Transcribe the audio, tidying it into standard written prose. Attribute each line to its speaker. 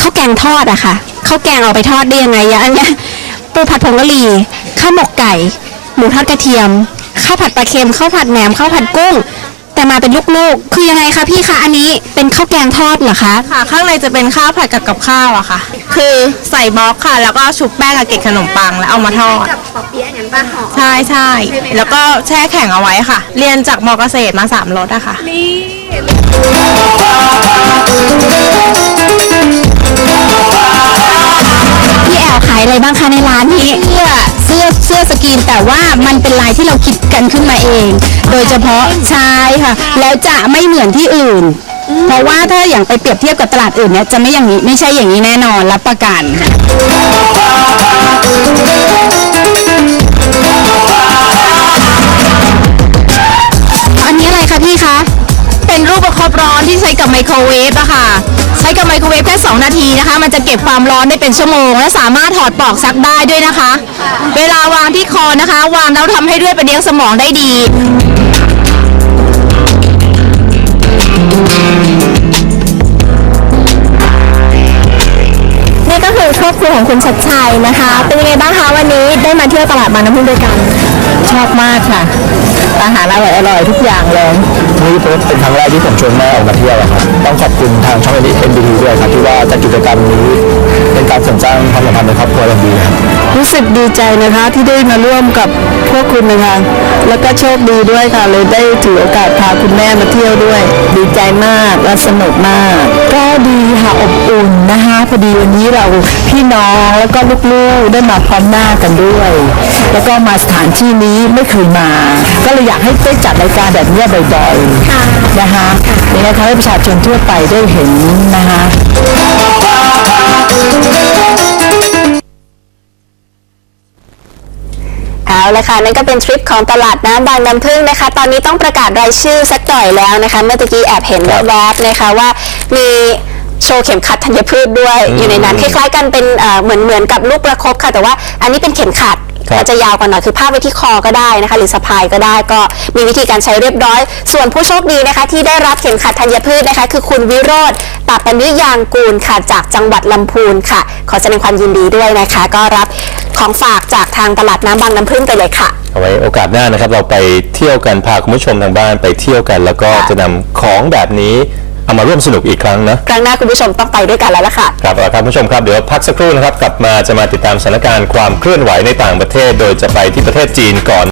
Speaker 1: าวแกงทอดอะค่ะข้าวแกงเอาไปทอดได้ยังไงอันเนี้ยปูผัดผงกะหรี่ข้าวหมกไก่หมูทอดกระเทียมข้าวผัดปลาเค็มข้าวผัดแหนมข้าวผัดกุ้งแต่มาเป็นลูกๆคือยังไงคะพี่คะอันนี้เป็นข้าวแกงทอดเหรอคะ
Speaker 2: ค่ะข้างในจะเป็นข้าวผัดกับข้าวอะค่ะ คือใส่บล็อกค่ะ แล้วก็ชุบแป้งกับเกล็ดขนมปังแล้วเอามาทอด
Speaker 1: กับปอเปี๊ยะอย่างบ้าหอ
Speaker 2: ใช่ใช่แล้วก็แช่แข็งเอาไว้ค่ะ เรียนจากมอเกษตรมา3 รสอะค่ะ
Speaker 1: พี่แอลขายอะไรบ้างคะในร้านนี้เสื้อสกรีนแต่ว่ามันเป็นลายที่เราคิดกันขึ้นมาเอง โดยเฉพาะใช่ค่ะแล้วจะไม่เหมือนที่อื่นเพราะว่าถ้าอย่างไปเปรียบเทียบกับตลาดอื่นเนี่ยจะไม่อย่างนี้ไม่ใช่อย่างนี้แน่นอนรับประกันอันนี้อะไรคะพี่คะเป็นรูปประคบร้อนที่ใช้กับไมโครเวฟอะค่ะใช้กับไมโครเวฟแค่2 นาทีนะคะมันจะเก็บความร้อนได้เป็นชั่วโมงและสามารถถอดปลอกซักได้ด้วยนะคะเวลาวางที่คอนะคะวางแล้วทำให้เลือดไปเลี้ยงสมองได้ดีนี่ก็คือครอบครัวของคุณชัดชัยนะคะเป็นยังไงบ้างคะวันนี้ได้มาเที่ยวตลาดบางน้ำพึ่งด้วยกัน
Speaker 3: ชอบมากค่ะอาหารอร่อยทุกอย่างเลย
Speaker 4: นี่เป็นครั้งแรกที่ผมชวนแม่ออกมาเที่ยวครับต้องขอบคุณทางช่อง NBT ด้วยครับที่ว่าจัดกิจกรรมนี้เป็นการเสริมสร้างความสัมพันธ์ในครอบครัวอย่างดีครับ
Speaker 3: รู้สึกดีใจนะคะที่ได้มาร่วมกับพวกคุณนะคะแล้วก็โชคดีด้วยค่ะเลยได้ถือโอกาสพาคุณแม่มาเที่ยวด้วยดีใจมากและสนุกมากก็ดีค่ะอบอุ่นนะคะพอดีวันนี้เราพี่น้องแล้วก็ลูกๆได้มาพร้อมหน้ากันด้วยแล้วก็มาสถานที่นี้ไม่เคยมาก็เลยอยากให้ได้จัดรายการแบบนี้บ่อยๆนะคะนี่นะคะให้ประชาชนทั่วไปได้เห็นนะคะ
Speaker 1: เอาละค่ะนั่นก็เป็นทริปของตลาดน้ำบางน้ำพึ่งนะคะตอนนี้ต้องประกาศรายชื่อสักหน่อยแล้วนะคะเมื่อกี้แอบเห็นแวบๆนะคะว่ามีโชว์เข็มขัดธัญพืชด้วยอยู่ในนั้นคล้ายๆกันเป็นเหมือนกับลูกประคบค่ะแต่ว่าอันนี้เป็นเข็มขัดอาจจะยาวกว่าหน่อยคือพาดไว้ที่คอก็ได้นะคะหรือสะพายก็ได้ก็มีวิธีการใช้เรียบร้อยส่วนผู้โชคดีนะคะที่ได้รับเข็มขัดธัญพืชนะคะคือคุณวิโรจน์ตปนิยางกูลค่ะจากจังหวัดลำพูนค่ะขอแสดงความยินดีด้วยนะคะก็รับของฝากจากทางตลาดน้ำบางน้ำพึ่งไปเลยค่ะ
Speaker 4: เอาไว้โอกาสหน้านะครับเราไปเที่ยวกันพาคุณผู้ชมทางบ้านไปเที่ยวกันแล้วก็จะนำของแบบนี้เอามาร่วมสนุกอีกครั้งนะ
Speaker 1: ครั้งหน้าคุณผู้ชมต้องไปด้วยกันแล้วล่ะค่ะ
Speaker 4: ครับคุณผู้ชมครับเดี๋ยวพักสักครู่นะครับกลับมาจะมาติดตามสถานการณ์ความเคลื่อนไหวในต่างประเทศโดยจะไปที่ประเทศจีนก่อน